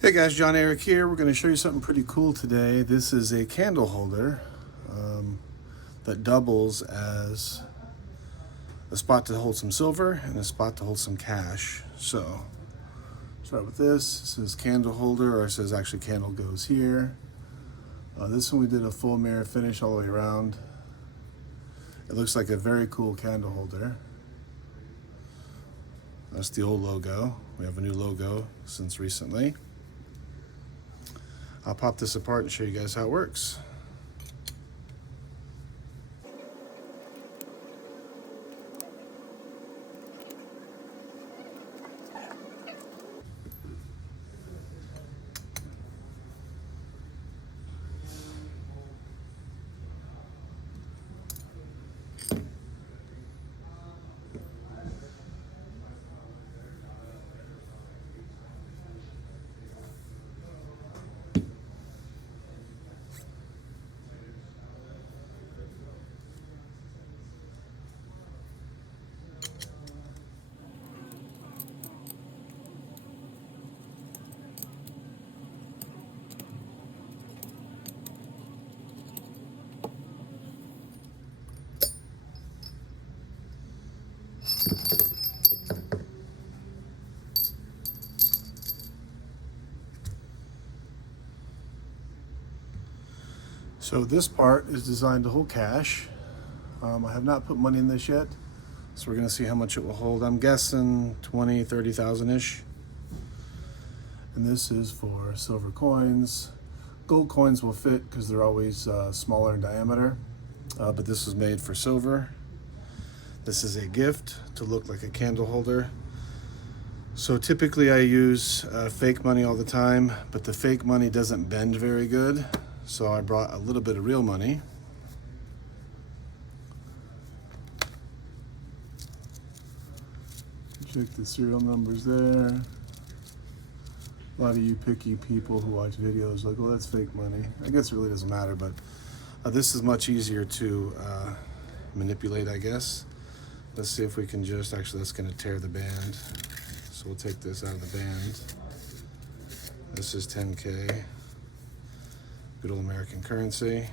Hey guys, John Eric here. We're going to show you something pretty cool today. This is a candle holder that doubles as a spot to hold some silver and a spot to hold some cash. So, start with this. It says candle holder, or it says actually candle goes here. This one we did a full mirror finish all the way around. It looks like a very cool candle holder. That's the old logo. We have a new logo since recently. I'll pop this apart and show you guys how it works. So this part is designed to hold cash. I have not put money in this yet, so we're going to see how much it will hold. I'm guessing 20, 30,000-ish. And this is for silver coins. Gold coins will fit because they're always smaller in diameter, but this was made for silver. This is a gift to look like a candle holder. So typically I use fake money all the time, but the fake money doesn't bend very good. So I brought a little bit of real money. Check the serial numbers there. A lot of you picky people who watch videos like, well, that's fake money. I guess it really doesn't matter, but this is much easier to manipulate, I guess. Let's see if we can just, actually that's gonna tear the band. So we'll take this out of the band. This is 10K. Good old American currency.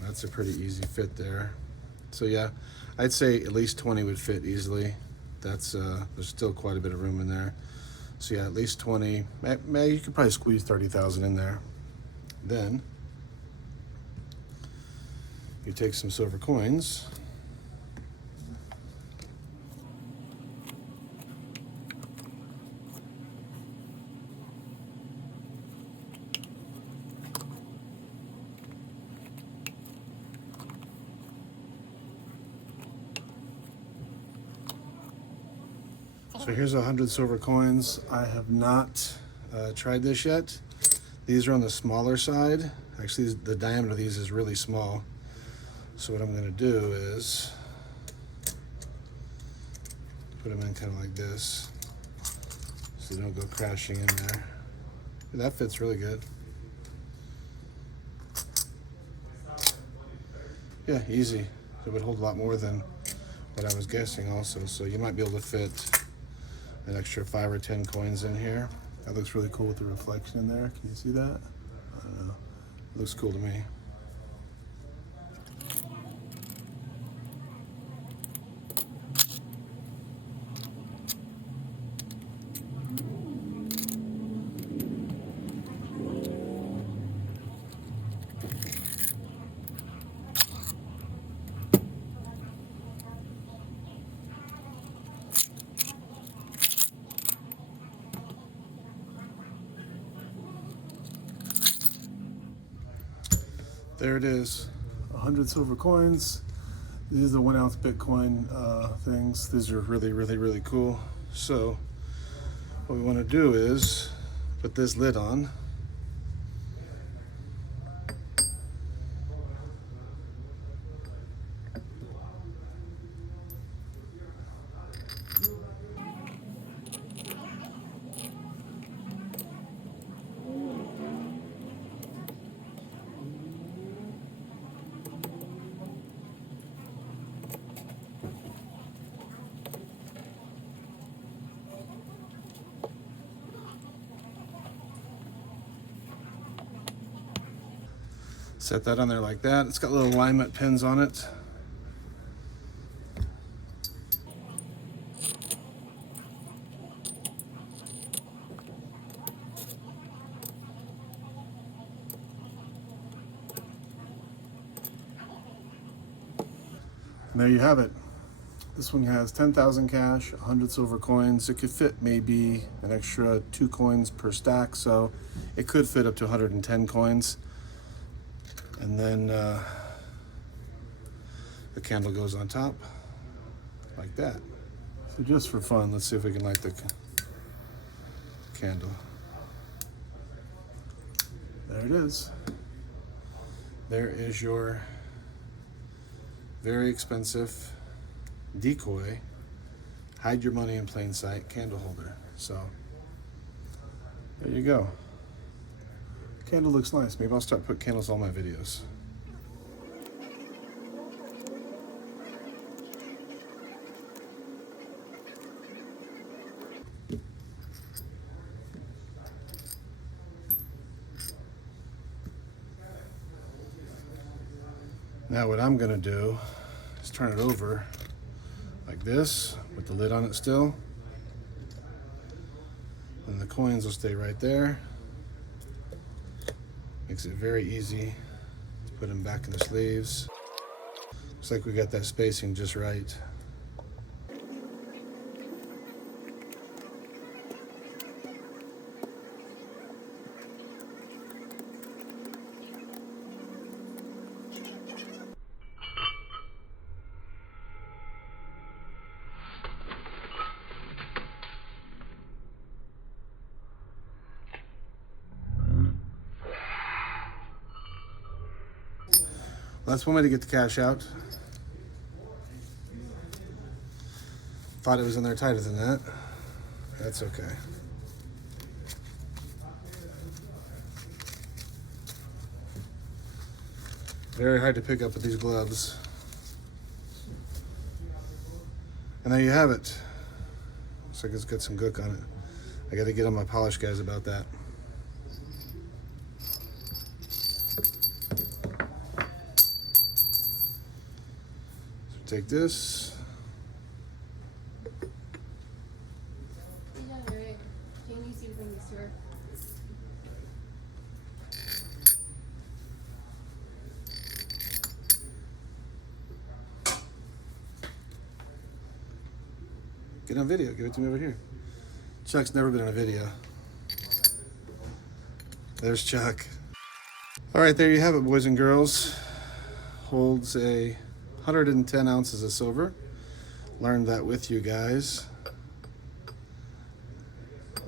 That's a pretty easy fit there. So yeah, I'd say at least 20 would fit easily. That's there's still quite a bit of room in there. So yeah, at least 20. Maybe you could probably squeeze 30,000 in there. Then you take some silver coins. So here's 100 silver coins. I have not tried this yet. These are on the smaller side. Actually, the diameter of these is really small. So what I'm gonna do is put them in kind of like this so they don't go crashing in there. That fits really good. Yeah, easy. It would hold a lot more than what I was guessing also. So you might be able to fit an extra 5 or 10 coins in here. That looks really cool with the reflection in there. Can you see that? I don't know. It looks cool to me. There it is, 100 silver coins. These are the 1 ounce Bitcoin things. These are really, really, really cool. So what we want to do is put this lid on. Set that on there like that. It's got little alignment pins on it. And there you have it. This one has 10,000 cash, 100 silver coins. It could fit maybe an extra 2 coins per stack, so it could fit up to 110 coins. And then the candle goes on top like that. So just for fun, let's see if we can light the candle. There it is. There is your very expensive decoy, hide your money in plain sight candle holder. So there you go. Candle looks nice. Maybe I'll start putting candles on all my videos. Now what I'm gonna do is turn it over like this with the lid on it still. And the coins will stay right there. Makes it very easy to put them back in the sleeves. Looks like we got that spacing just right. Well, that's one way to get the cash out. Thought it was in there tighter than that. That's okay. Very hard to pick up with these gloves. And there you have it. Looks like it's got some gook on it. I gotta get on my polish guys about that. Take this. Get on video. Give it to me over here. Chuck's never been on a video. There's Chuck. All right, there you have it, boys and girls. Holds a 110 ounces of silver. Learned that with you guys.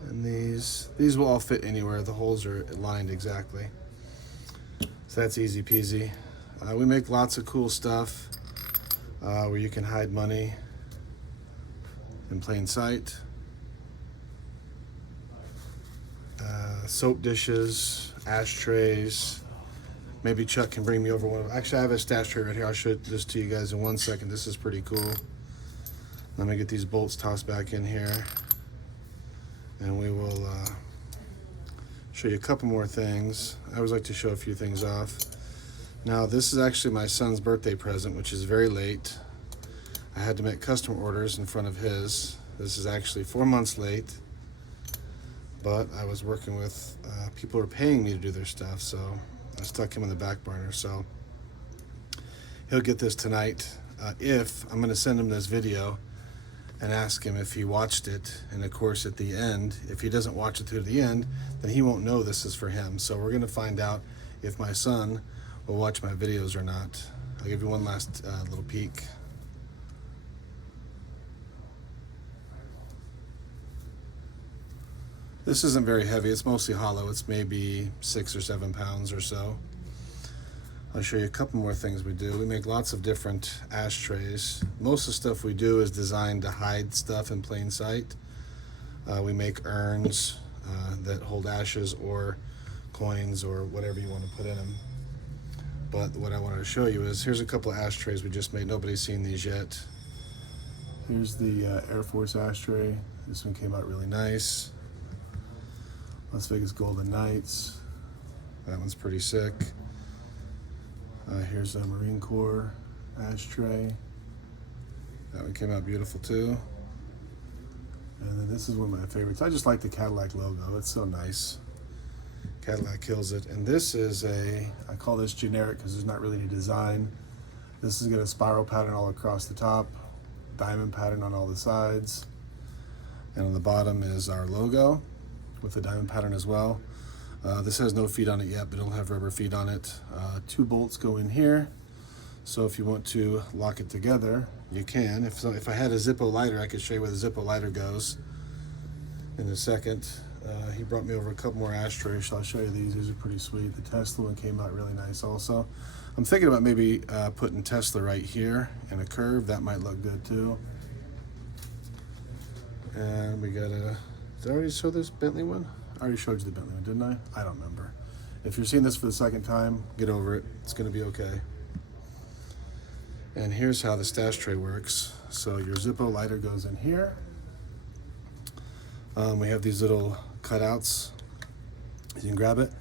And these will all fit anywhere. The holes are lined exactly. So that's easy peasy. We make lots of cool stuff where you can hide money in plain sight. Soap dishes, ashtrays. Maybe Chuck can bring me over one. Actually, I have a stash tray right here. I'll show this to you guys in 1 second. This is pretty cool. Let me get these bolts tossed back in here. And we will show you a couple more things. I always like to show a few things off. Now, this is actually my son's birthday present, which is very late. I had to make custom orders in front of his. This is actually 4 months late. But I was working with people who are paying me to do their stuff, so I stuck him on the back burner. So he'll get this tonight. If I'm going to send him this video and ask him if he watched it, and of course at the end, if he doesn't watch it through the end, then he won't know this is for him. So we're going to find out if my son will watch my videos or not. I'll give you one last little peek. This isn't very heavy. It's mostly hollow. It's maybe 6 or 7 pounds or so. I'll show you a couple more things we do. We make lots of different ashtrays. Most of the stuff we do is designed to hide stuff in plain sight. We make urns that hold ashes or coins or whatever you want to put in them. But what I wanted to show you is, here's a couple of ashtrays we just made. Nobody's seen these yet. Here's the Air Force Ashtray. This one came out really nice. Las Vegas Golden Knights. That one's pretty sick. Here's a Marine Corps ashtray. That one came out beautiful too. And then this is one of my favorites. I just like the Cadillac logo. It's so nice. Cadillac kills it. And this is I call this generic because there's not really any design. This has got a spiral pattern all across the top, diamond pattern on all the sides. And on the bottom is our logo with the diamond pattern as well. This has no feet on it yet, but it'll have rubber feet on it. 2 bolts go in here. So if you want to lock it together, you can. If I had a Zippo lighter, I could show you where the Zippo lighter goes in a second. He brought me over a couple more ashtrays, so I'll show you these. These are pretty sweet. The Tesla one came out really nice also. I'm thinking about maybe putting Tesla right here in a curve. That might look good too. And we got a, did I already show this Bentley one? I already showed you the Bentley one, didn't I? I don't remember. If you're seeing this for the second time, get over it. It's gonna be okay. And here's how the stash tray works. So your Zippo lighter goes in here. We have these little cutouts. You can grab it.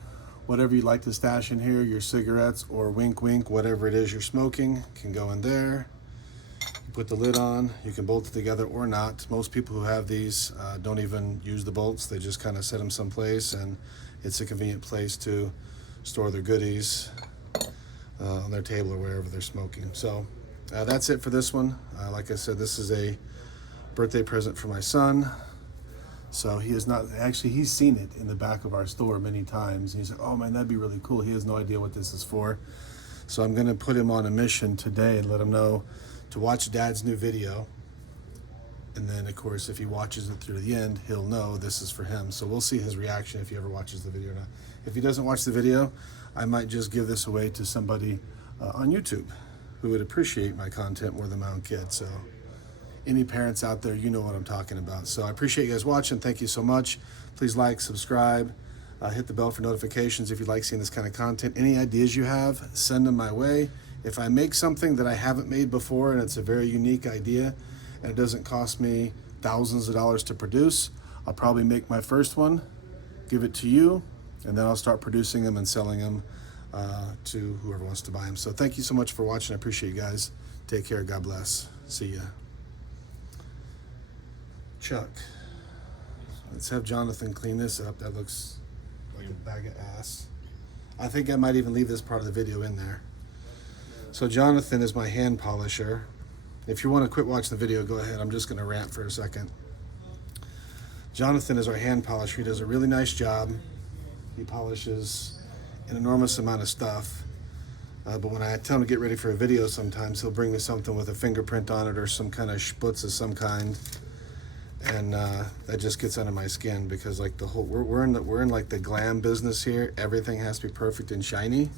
Whatever you'd like to stash in here, your cigarettes or wink wink, whatever it is you're smoking, can go in there. You put the lid on, you can bolt it together or not. Most people who have these don't even use the bolts. They just kind of set them someplace, and it's a convenient place to store their goodies on their table or wherever they're smoking. So that's it for this one. Like I said, this is a birthday present for my son. So he has not, actually he's seen it in the back of our store many times. And he's like, oh man, that'd be really cool. He has no idea what this is for. So I'm gonna put him on a mission today and let him know to watch Dad's new video. And then of course, if he watches it through the end, he'll know this is for him. So we'll see his reaction if he ever watches the video or not. If he doesn't watch the video, I might just give this away to somebody on YouTube who would appreciate my content more than my own kid. So any parents out there, you know what I'm talking about. So I appreciate you guys watching. Thank you so much. Please like, subscribe, hit the bell for notifications if you like seeing this kind of content. Any ideas you have, send them my way. If I make something that I haven't made before and it's a very unique idea and it doesn't cost me thousands of dollars to produce, I'll probably make my first one, give it to you, and then I'll start producing them and selling them to whoever wants to buy them. So thank you so much for watching. I appreciate you guys. Take care. God bless. See ya. Chuck. Let's have Jonathan clean this up. That looks like a bag of ass. I think I might even leave this part of the video in there. So Jonathan is my hand polisher. If you want to quit watching the video, go ahead. I'm just going to rant for a second. Jonathan is our hand polisher. He does a really nice job. He polishes an enormous amount of stuff. But when I tell him to get ready for a video, sometimes he'll bring me something with a fingerprint on it or some kind of schputz of some kind. And that just gets under my skin because like the whole we're in like the glam business here. Everything has to be perfect and shiny.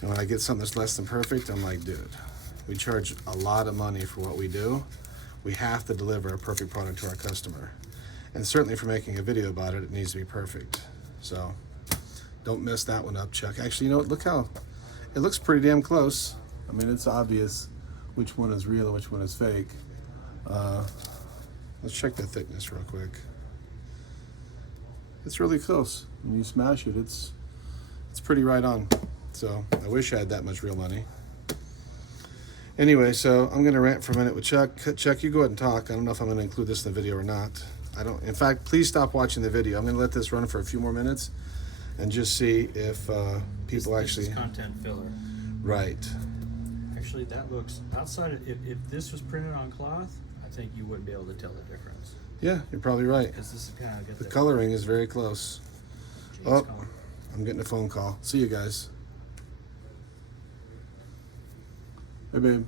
And when I get something that's less than perfect, I'm like, dude, we charge a lot of money for what we do. We have to deliver a perfect product to our customer. And certainly for making a video about it, it needs to be perfect. So don't mess that one up, Chuck. Actually, you know what? Look how it looks pretty damn close. I mean, it's obvious which one is real and which one is fake. Let's check the thickness real quick. It's really close. When you smash it, it's pretty right on. So I wish I had that much real money. Anyway, so I'm gonna rant for a minute with Chuck. Chuck, you go ahead and talk. I don't know if I'm gonna include this in the video or not. I don't. In fact, please stop watching the video. I'm gonna let this run for a few more minutes and just see if people actually. This is content filler. Right. Actually, that looks outside of, if this was printed on cloth, I think you wouldn't be able to tell the difference. Yeah, you're probably right. Because this is kind of get the coloring is very close. Oh, color. I'm getting a phone call. See you guys. Hey, babe.